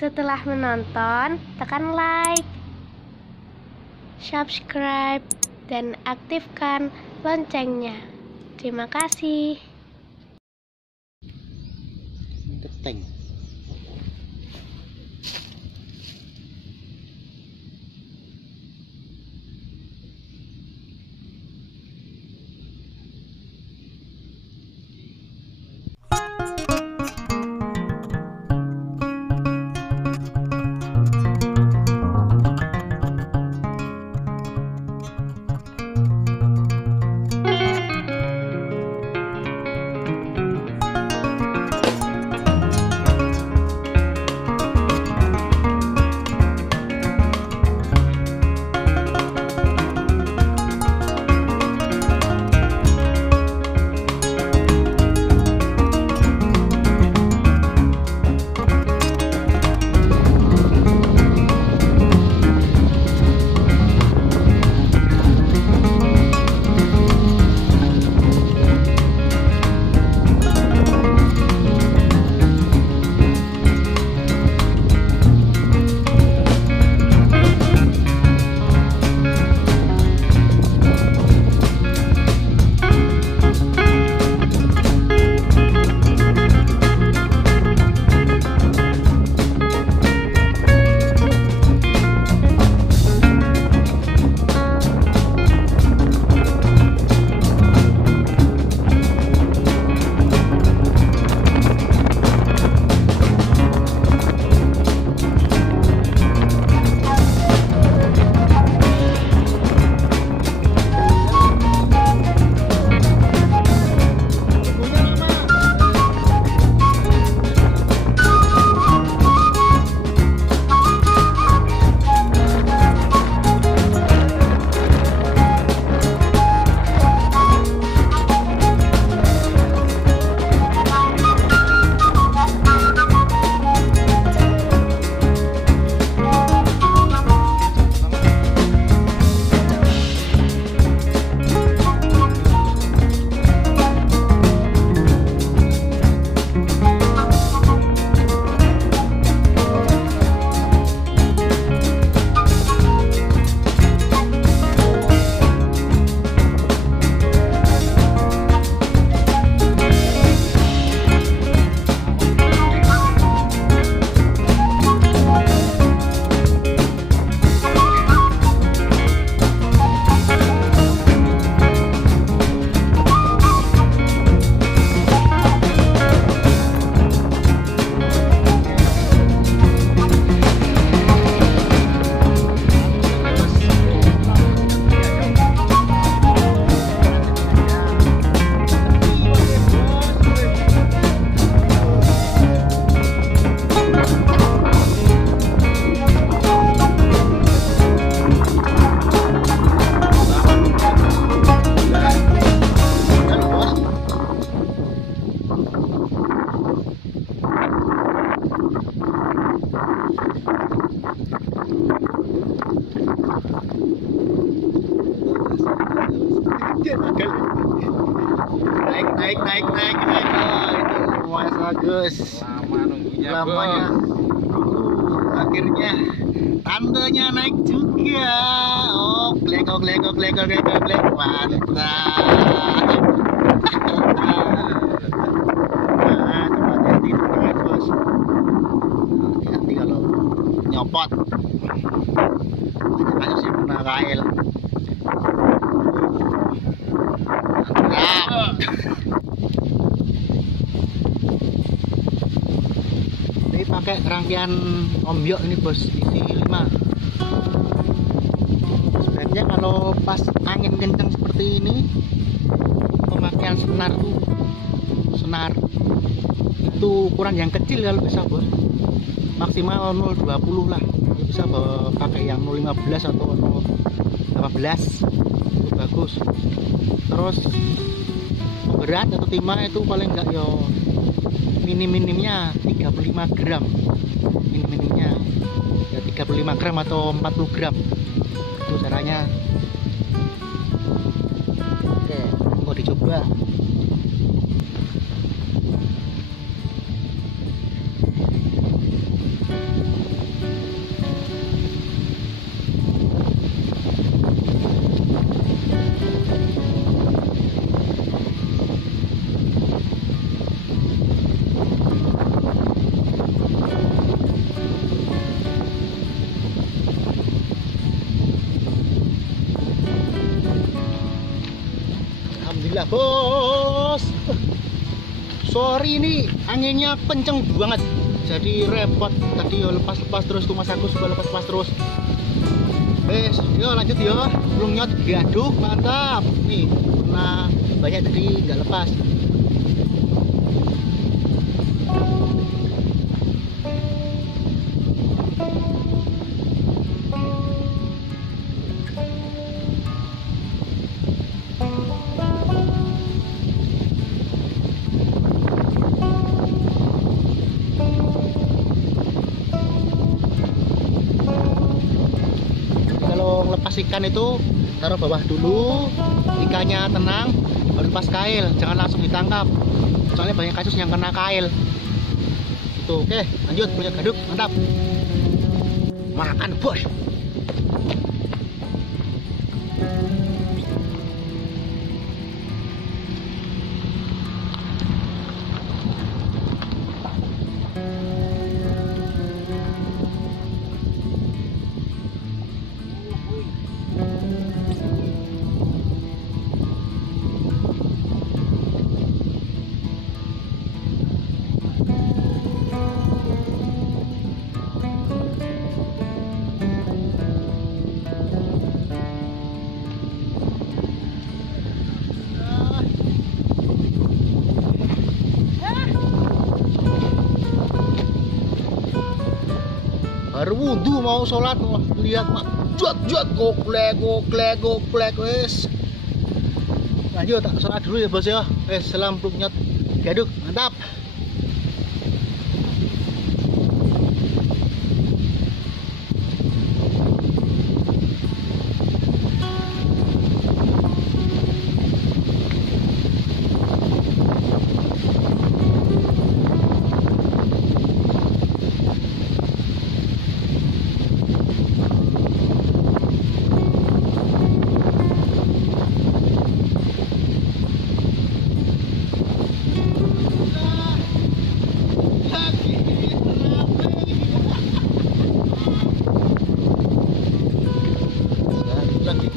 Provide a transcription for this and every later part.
Setelah menonton, tekan like, subscribe, dan aktifkan loncengnya. Terima kasih. Keteng. Naik. Oh, itu Mas Agus. Lama nunggunya, Lamanya. Akhirnya tandanya naik juga. Oh, glek. Mantap. Nah, hati-hati dengan bos. Hati-hati kalau nyopot. Banyak sih kena kail. Ini pakai rangkaian ombyok ini bos, isi 5. Sebenarnya kalau pas angin kencang seperti ini, pemakaian senar itu ukuran yang kecil kalau bisa bos, maksimal 0,20 lah. Bisa pakai yang 0,15 atau 0,18 itu bagus. Terus berat atau timah itu paling enggak yo minimnya 35 gram, minimnya ya 35 gram atau 40 gram itu caranya. Oke, mau dicoba. Alhamdulillah bos. Sorry ini anginnya kenceng banget, jadi repot tadi lepas terus tuh mas aku suka lepas terus. Yo lanjut yo, belum nyot, gaduh mantap nih, karena banyak tadi nggak lepas. Ikan itu taruh bawah dulu, ikannya tenang, baru lepas kail, jangan langsung ditangkap, soalnya banyak kasus yang kena kail itu. Oke lanjut, punya gaduk mantap, makan bos. Baru wudhu mau sholat, wah lihat mak, juat goklek wes. Lanjut tak sholat dulu ya bos ya. Salam nyot gaduk mantap.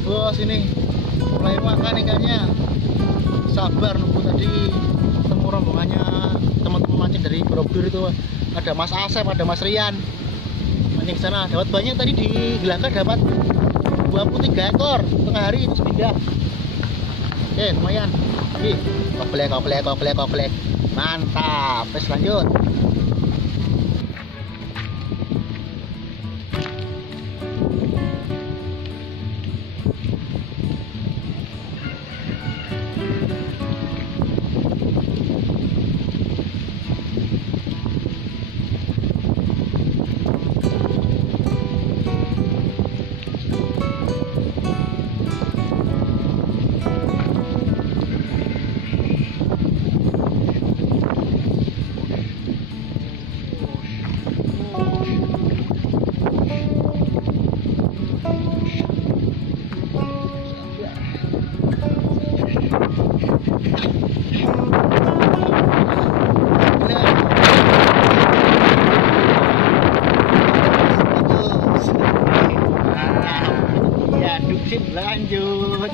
Bos ini mulai makan ikannya. Sabar nunggu tadi ketemu rombongannya teman-teman mancing dari Purworejo itu, ada Mas Asep, ada Mas Rian mancing sana, dapat banyak tadi di Gelangga, dapat 23 ekor tengah hari itu sepeda. Oke lumayan. Ih, koplek mantap. Terus lanjut. Lanjut.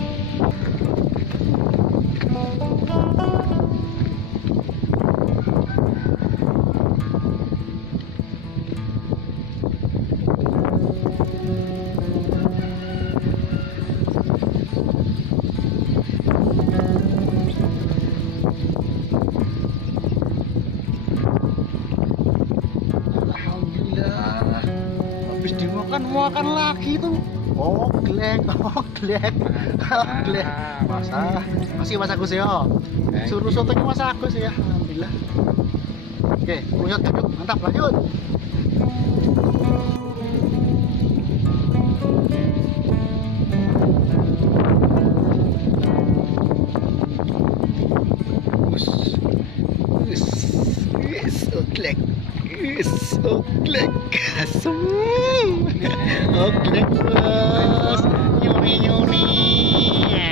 Alhamdulillah. Habis dimakan lagi tuh. Glek. Masih Mas Agus ya. Suruh sotonya Mas Agus ya. Alhamdulillah. Oke, punyot gaduk, mantap lanjut. Oglek asem. Oglek bos, nyuri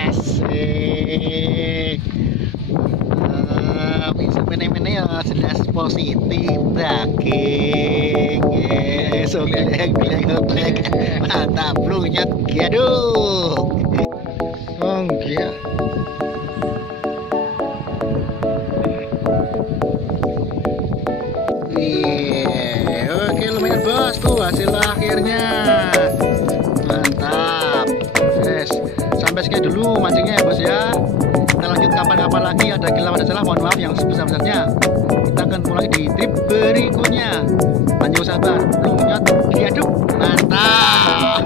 asik. Bisa mene-mene ya jelas positif daging. Yes, oglek mantap lu nyet gaduk. Gila. sampai sekian dulu mancingnya ya bos ya. Kita lanjut kapan-kapan lagi, ada kilap ada salah mohon maaf yang sebesar-besarnya. Kita akan mulai di trip berikutnya. Lanjut sabar, belum nyot diaduk, mantap.